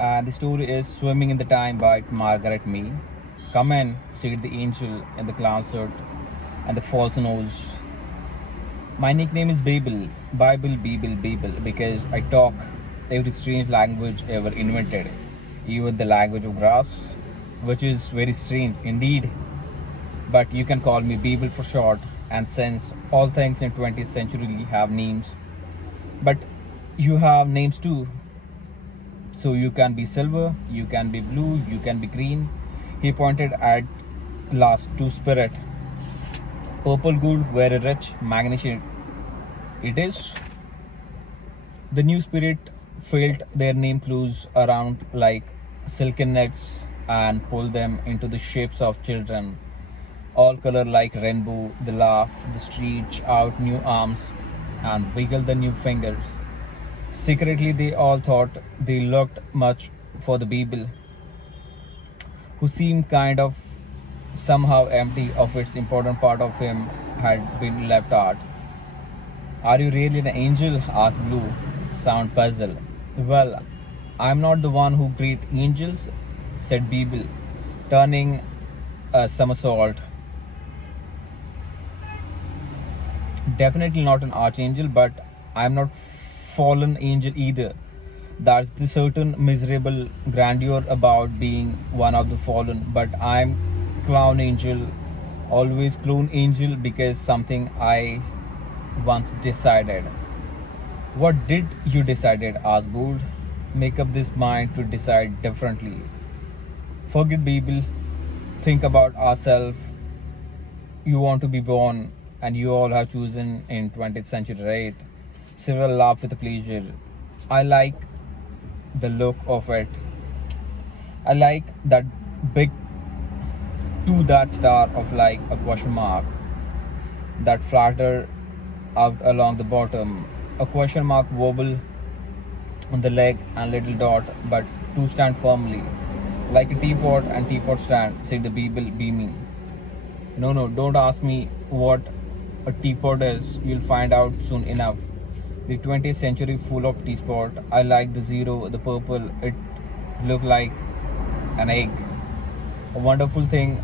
And the story is Swimming in the Time by Margaret Mee. Come in, said the angel in the clown suit and the false nose. My nickname is Bible, because I talk every strange language ever invented, even the language of grass, which is very strange indeed. But you can call me Bible for short, and since all things in 20th century have names, but you have names too. So you can be silver, you can be blue, you can be green. He pointed at last to spirit. Purple gold, very rich, magnificent. It is. The new spirit felt their name clues around like silken nets and pulled them into the shapes of children. All color like rainbow, they laugh, they stretch out new arms and wiggle the new fingers. Secretly, they all thought they looked much for the Bible, who seemed kind of somehow empty of its important part of him had been left out. Are you really an angel? Asked Blue, sound puzzled. Well, I'm not the one who greet angels, said Bible, turning a somersault. Definitely not an archangel, but I'm not fallen angel either. That's the certain miserable grandeur about being one of the fallen, but I'm clown angel, always clone angel because something I once decided. What did you decided? Asked Gould. Make up this mind to decide differently. Forget Bible. Think about ourselves. You want to be born, and you all have chosen in 20th century, right? Cyril laughed with pleasure. I like the look of it. I like that big to that star of like a question mark that flatter out along the bottom. A question mark wobble on the leg and little dot, but two stand firmly. Like a teapot and teapot stand, said the Bible beaming. No, don't ask me what a teapot is. You'll find out soon enough. The 20th century full of teapot. I like the zero, the purple. It looked like an egg. A wonderful thing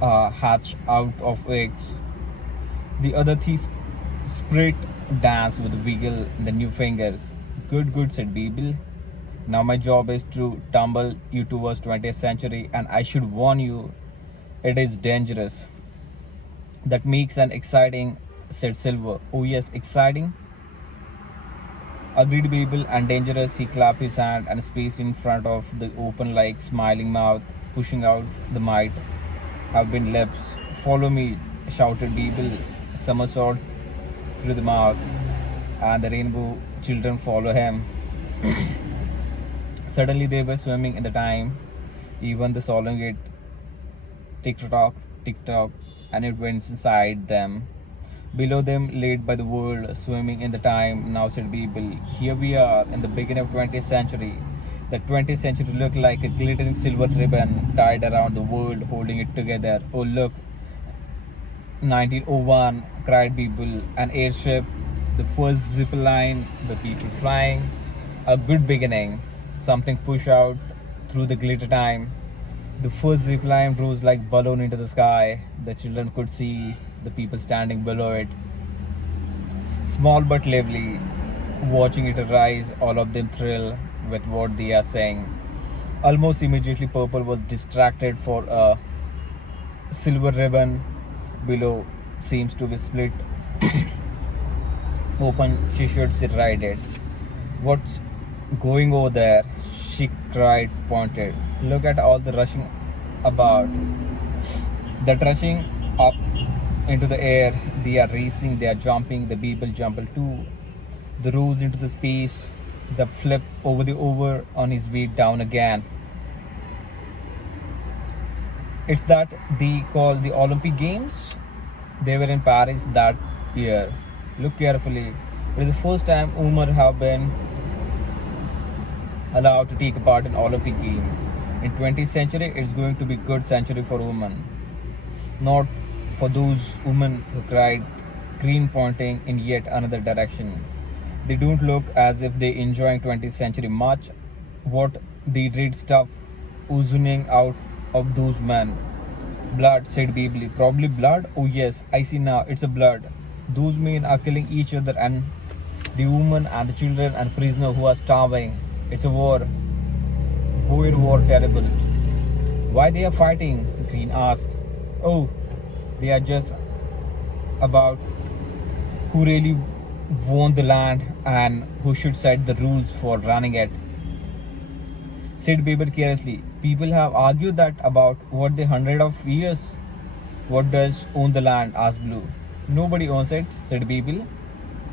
hatched out of eggs. The other thief spirit danced with a wiggle in the new fingers. Good, said Bible. Now my job is to tumble you towards 20th century, and I should warn you, it is dangerous. That makes an exciting, said Silver. Oh yes, exciting? Agreed Bible, and dangerous. He clapped his hand and space in front of the open like smiling mouth, pushing out the might have been lips. Follow me, shouted Bible, somersault through the mouth, and the rainbow children follow him. Suddenly they were swimming in the time, even the solemn it tick tock, and it went inside them. Below them, laid by the world, swimming in the time, now said Bible. Here we are in the beginning of 20th century. The 20th century looked like a glittering silver ribbon tied around the world, holding it together. Oh look, 1901, cried Bible. An airship, the first zip line, the people flying. A good beginning. Something pushed out through the glitter time. The first zip line rose like balloon into the sky. The children could see the people standing below it. Small but lively. Watching it rise, all of them thrill with what they are saying. Almost immediately, Purple was distracted for a silver ribbon below seems to be split open. She should sit right it. What's going over there? She cried, pointed. Look at all the rushing about. That rushing up into the air. They are racing, they are jumping, the people jump too. The rose into the space, the flip over the over on his way down again. It's that they call the Olympic Games. They were in Paris that year. Look carefully. It is the first time women have been allowed to take part in Olympic game. In 20th century, it's going to be good century for women. Not for those women who cried, green pointing in yet another direction. They don't look as if they enjoying 20th century much. what they did stuff oozing out of those men. Blood, said Bailey. Probably blood? Oh yes, I see now, it's a blood. Those men are killing each other, and the women and the children and prisoners who are starving. It's a war. Boy, war terrible. Why they are fighting? Green asked. Oh, they are just about who really won the land and who should set the rules for running it, said Baber carelessly. People have argued that about what the hundred of years. What does own the land? Asked Blue. Nobody owns it, said Baber.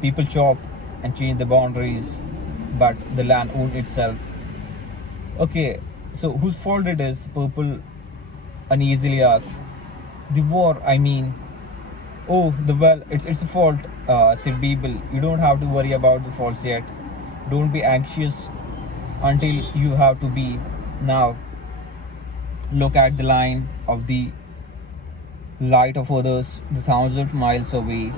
People chop and change the boundaries, but the land owns itself. Okay, so whose fault it is? Purple uneasily asked. The war, I mean. Oh, the well, it's a fault, said Beeble. You don't have to worry about the faults yet. Don't be anxious until you have to be. Now, look at the line of the light of others, the 1,000 miles away.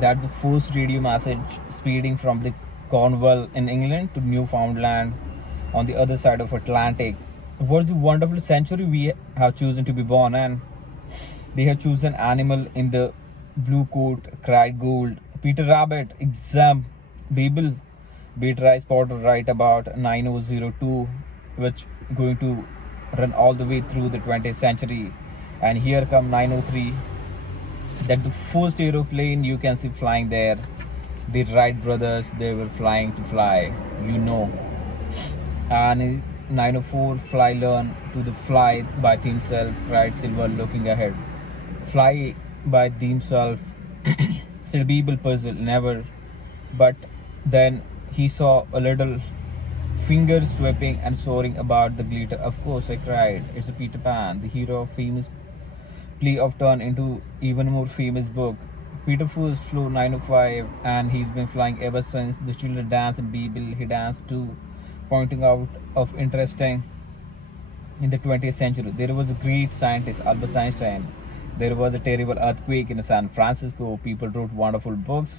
That's the first radio message speeding from the Cornwall in England to Newfoundland on the other side of Atlantic. What the wonderful century we have chosen to be born in. They have chosen animal in the blue coat, cried Gould. Peter Rabbit, exam, Babel. Beatrice Potter right about 9002, which going to run all the way through the 20th century. And here come 903. That the first aeroplane you can see flying there. The Wright brothers, they were flying to fly, you know. And 904, fly learn to the fly by himself, cried Silver looking ahead. Fly by themselves, said Beeble puzzled, never. But then he saw a little finger sweeping and soaring about the glitter. Of course, I cried. It's a Peter Pan, the hero of famous play of turn into even more famous book. Peter first flew 905 and he's been flying ever since. The children danced and Beeble, he danced too, pointing out of interesting in the 20th century. There was a great scientist, Albert Einstein. There was a terrible earthquake in San Francisco. People wrote wonderful books,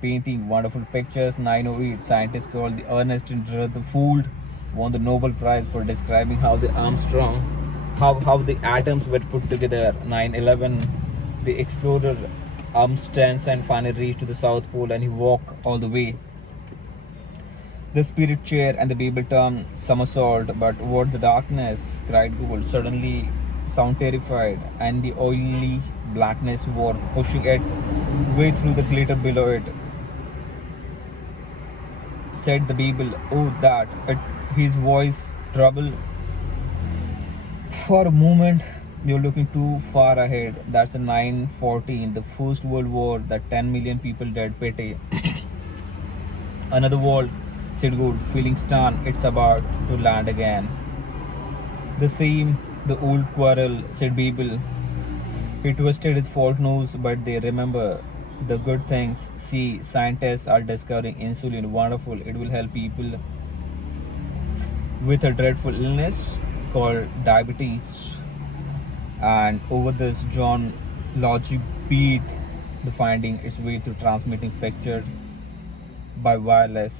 painting wonderful pictures. 908, scientists called the Ernest Rutherford won the Nobel Prize for describing how the Armstrong, how the atoms were put together. 911, the explorer Amundsen finally reached to the South Pole and he walked all the way. The spirit chair and the Bible turned somersault. But what the darkness, cried Gould, suddenly sound terrified, and the oily blackness was pushing its way through the glitter below it. Said the Bible. Oh, that! His voice troubled. For a moment, you're looking too far ahead. That's the 914, the First World War, that 10 million people dead. Pity. Another world, said Gould, feeling stunned. It's about to land again. The same, the old quarrel, said Beeble. He twisted his false nose, but they remember the good things. See, scientists are discovering insulin. Wonderful. It will help people with a dreadful illness called diabetes. And over this, John Logie beat the finding its way to transmitting picture by wireless.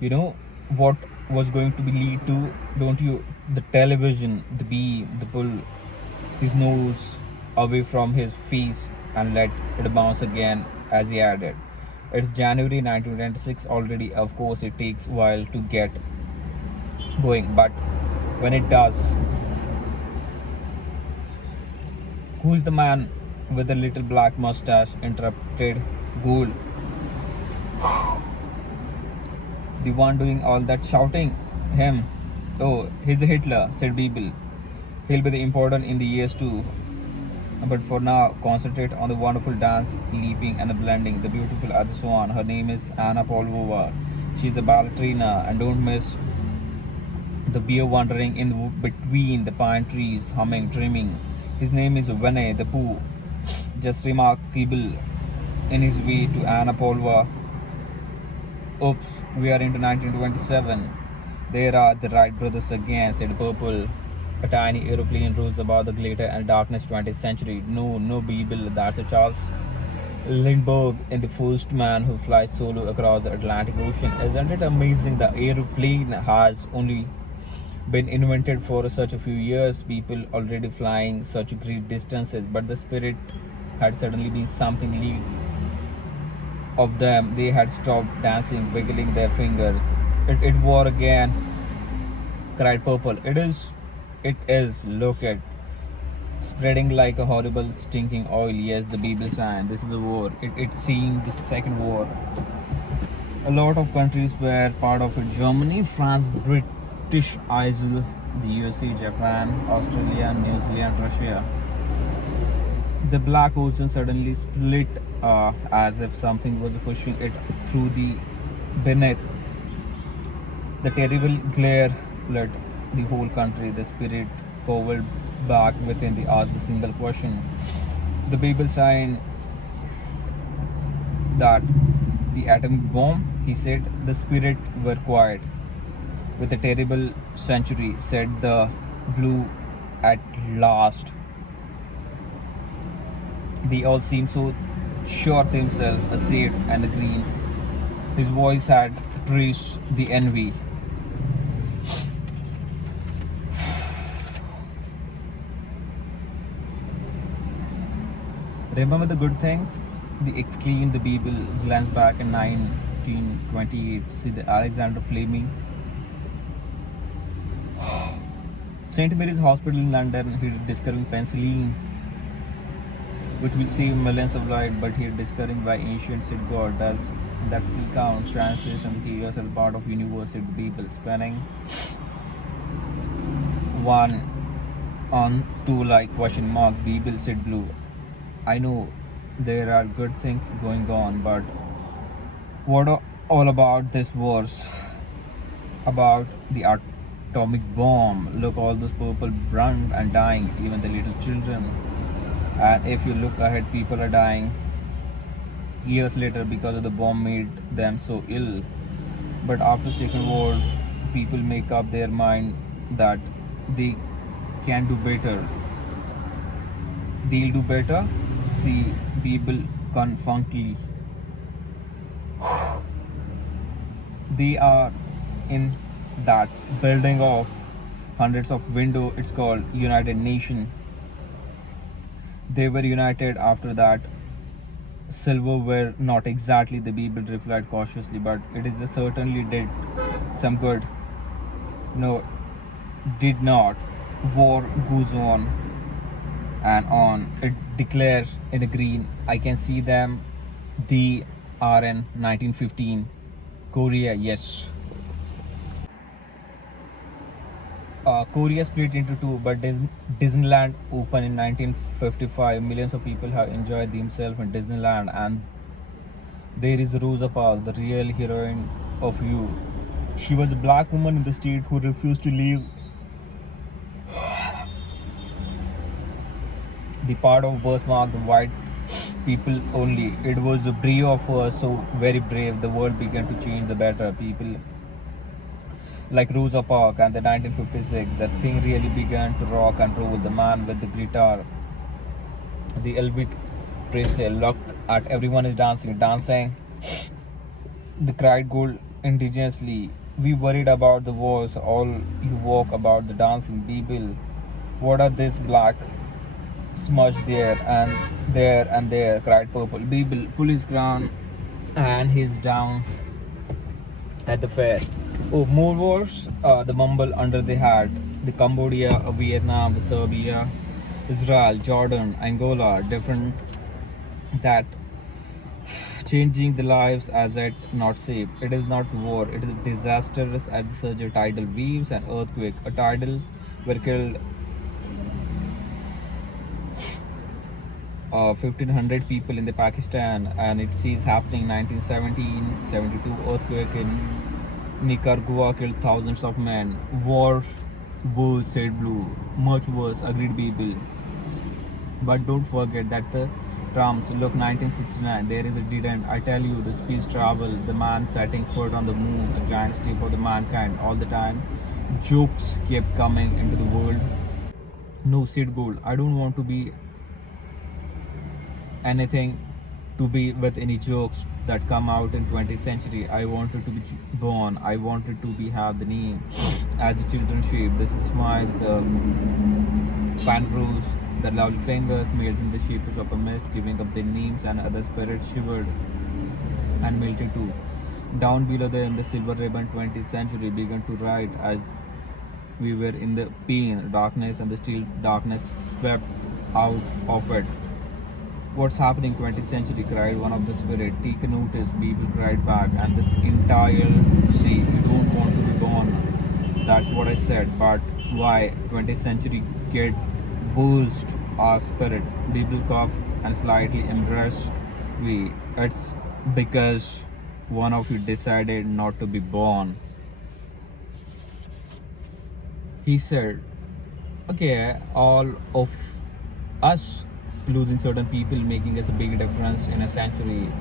You know what was going to be lead to, don't you? The television, the bee, the pull his nose away from his face and let it bounce again as he added. It's January 1926 already. Of course, it takes a while to get going, but when it does, who's the man with the little black mustache? Interrupted Gould. The one doing all that shouting? Him. Oh, he's a Hitler, said Beeble. He'll be the important in the years too. But for now, concentrate on the wonderful dance, leaping and the blending, the beautiful as a swan. Her name is Anna Pavlova. She's a ballerina, and don't miss the bear wandering in between the pine trees, humming, dreaming. His name is Winnie the Pooh. Just remarkable in his way to Anna Pavlova. Oops, we are into 1927. There are the Wright brothers again, said Purple. A tiny aeroplane rose above the glitter and darkness 20th century. No, Beeble, that's a Charles Lindbergh, and the first man who flies solo across the Atlantic Ocean. Isn't it amazing? The aeroplane has only been invented for such a few years, people already flying such great distances, but the spirit had suddenly been something lead of them. They had stopped dancing, wiggling their fingers. It war again, cried Purple. It is, look at spreading like a horrible stinking oil. Yes, the Bible sign. This is the war. It seemed the second war. A lot of countries were part of it. Germany, France, British Isles, the USA, Japan, Australia, New Zealand, Russia. The Black Ocean suddenly split as if something was pushing it through the beneath. The terrible glare flooded the whole country. The spirit cowered back within the asked a single question. The Bible sign that the atomic bomb, he said. The spirit were quiet. With a terrible century, said the blue at last. They all seemed so sure themselves, a saved and a green. His voice had traced the envy. Remember the good things? The exclaimed the Bible glanced back in 1928. See the Alexander Fleming. St. Mary's Hospital in London, he discovering penicillin, which will save millions of lives, but he discovering why ancient seed God does that still counts. Translation, the chaos are part of universe, the Bible spanning one on two like question mark. Bible said blue. I know there are good things going on, but what are all about this wars about the atomic bomb? Look, all those people burned and dying, even the little children. And if you look ahead, people are dying years later because of the bomb made them so ill. But after Second War, people make up their mind that they can do better. They'll do better. See, people confidently. They are in that building of hundreds of windows. It's called United Nation. They were united after that. Silver were not exactly, the Bible replied cautiously, but it is certainly did some good. No, did not. War goes on and on. It declares in the green. I can see them. They are in 1915. Korea, yes. Korea split into two, but Disneyland opened in 1955. Millions of people have enjoyed themselves in Disneyland, and there is Rosa Parks, the real heroine of You. She was a black woman in the street who refused to leave the part of birthmark the white people only. It was a brave of her, so very brave. The world began to change the better. People like Rosa Parks and the 1956, the thing really began to rock and roll. The man with the guitar, the Elvis Presley, look at everyone is dancing. The cried gold indigenously. We worried about the wars, all you walk about the dancing people. What are this black smudge there and there and there, cried Purple. People, police ground, and he's down at the fair. Oh, more wars, the mumble under the hat. The Cambodia, Vietnam, the Serbia, Israel, Jordan, Angola, different that changing the lives as it not safe. It is not war, it is disastrous as such a tidal waves and earthquake. A tidal were killed 1500 people in the Pakistan, and it sees happening 1917 72 earthquake in Nicaragua killed thousands of men. War worse, said Blue. Much worse, agreed people. But don't forget that the Trumps, look 1969, there is a didn't. I tell you, the space travel, the man setting foot on the moon, a giant step for the mankind all the time. Jokes kept coming into the world. No, Sid Gold, I don't want to be anything to be with any jokes. that come out in 20th century. I wanted to be born. I wanted to be have the name as a children's shape. This is why the fan grows. The lovely fingers made in the shapes of a mist, giving up their names, and other spirits shivered and melted too. Down below them, the silver ribbon 20th century began to ride as we were in the pain, darkness, and the still darkness swept out of it. What's happening 20th century, cried one of the spirit. Take a notice, people cried back, and this entire sea, you don't want to be born. That's what I said, but why? 20th century kid boost our spirit. People cough and slightly embarrassed. It's because one of you decided not to be born. He said, okay, all of us losing certain people making us a big difference in a century.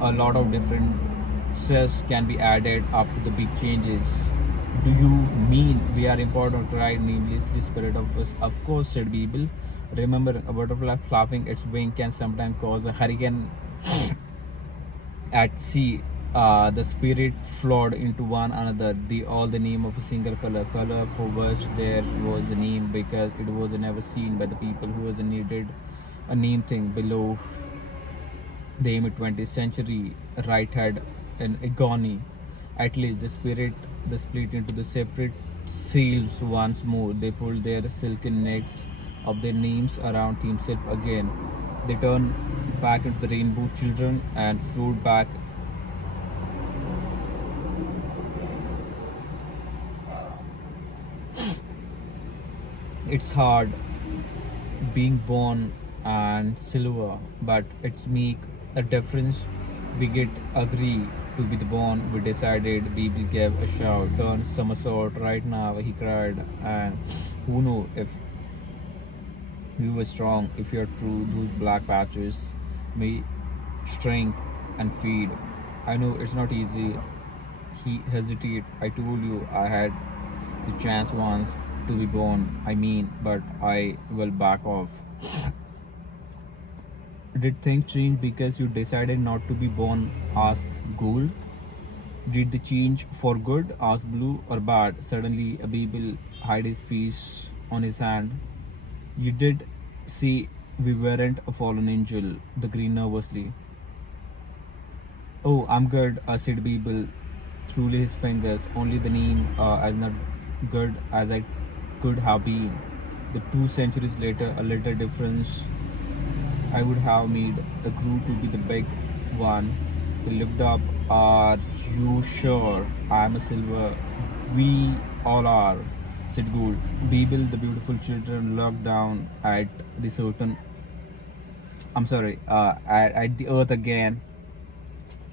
A lot of differences can be added up to the big changes. Do you mean we are important, right? Namelessly spirit of us. Of course, said Beeble. Remember, a butterfly flapping its wing can sometimes cause a hurricane at sea. The spirit flowed into one another, all the name of a single color for which there was a name because it was never seen by the people who was needed a name thing below the 20th century. Right had an agony. At least the spirit the split into the separate seals once more. They pulled their silken necks of their names around themselves again. They turned back into the rainbow children and flew back. It's hard being born and silver, but it's make a difference. We get agree to be the born. We decided we will give a shout, turn somersault right now. He cried, and who know if we were strong, if you're true, those black patches may shrink and feed. I know it's not easy. He hesitated. I told you I had the chance once to be born. I mean, but I will back off. Did things change because you decided not to be born? Asked Gold. Did they change for good? Asked Blue. Or bad? Suddenly, Abibel hid his face on his hand. You did see we weren't a fallen angel, the Green nervously. Oh, I'm good, said Abibel through his fingers. Only the name as not good as I could have been. The 2 centuries later, a little difference I would have made the crew to be the big one. He looked up. Are you sure I'm a silver? We all are, said Gould. Beeble, the beautiful children, looked down at the certain. I'm sorry, at the earth again.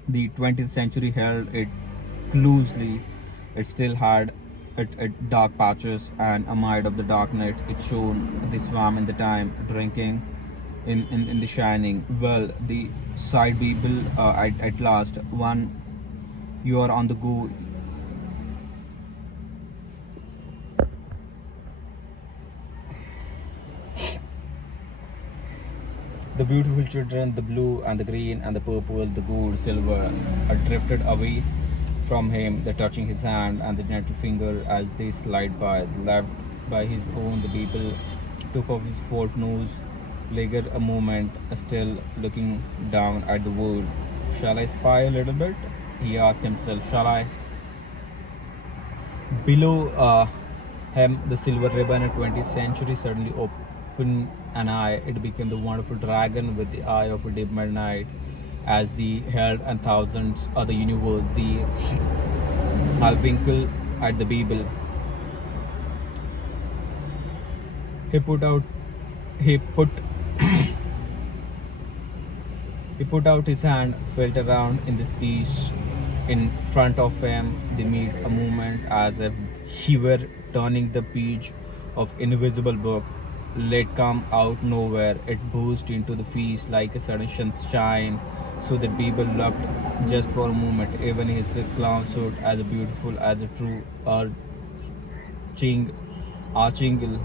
The 20th century held it loosely. It still had dark patches and amid of the dark night it shone. They swam in the time, drinking in the shining. Well, the side people at last. One, you are on the go. The beautiful children, the blue and the green and the purple, the gold, silver, had drifted away from him, the touching his hand and the gentle finger as they slide by. Left by his own, the people took off his forked nose, lingered a moment, still looking down at the world. Shall I spy a little bit? He asked himself. Shall I? Below him, the silver ribbon of 20th century suddenly opened an eye. It became the wonderful dragon with the eye of a deep midnight, as the held and thousands of the universe. The Halbwinkel at the Babel. He put out. He put. He put out his hand, felt around in the space in front of him. They made a movement as if he were turning the page of invisible book. Let come out nowhere. It burst into the face like a sudden sunshine, so that people looked just for a moment. Even his clown suit, as beautiful as a true archangel.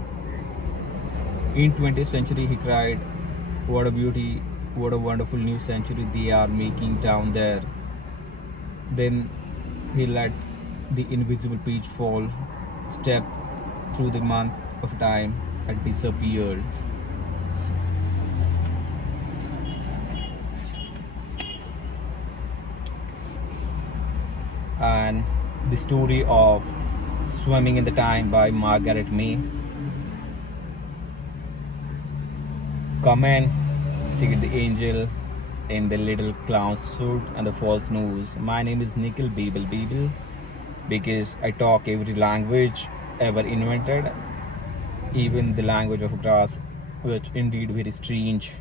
In 20th century, he cried, "What a beauty! what a wonderful new century they are making down there. Then he let the invisible peach fall, step through the month of time, and disappeared. And the story of Swimming in the Time by Margaret May. Come in, see the angel in the little clown suit and the false nose. My name is Nikhil Beeble because I talk every language ever invented, even the language of grass, which indeed very strange.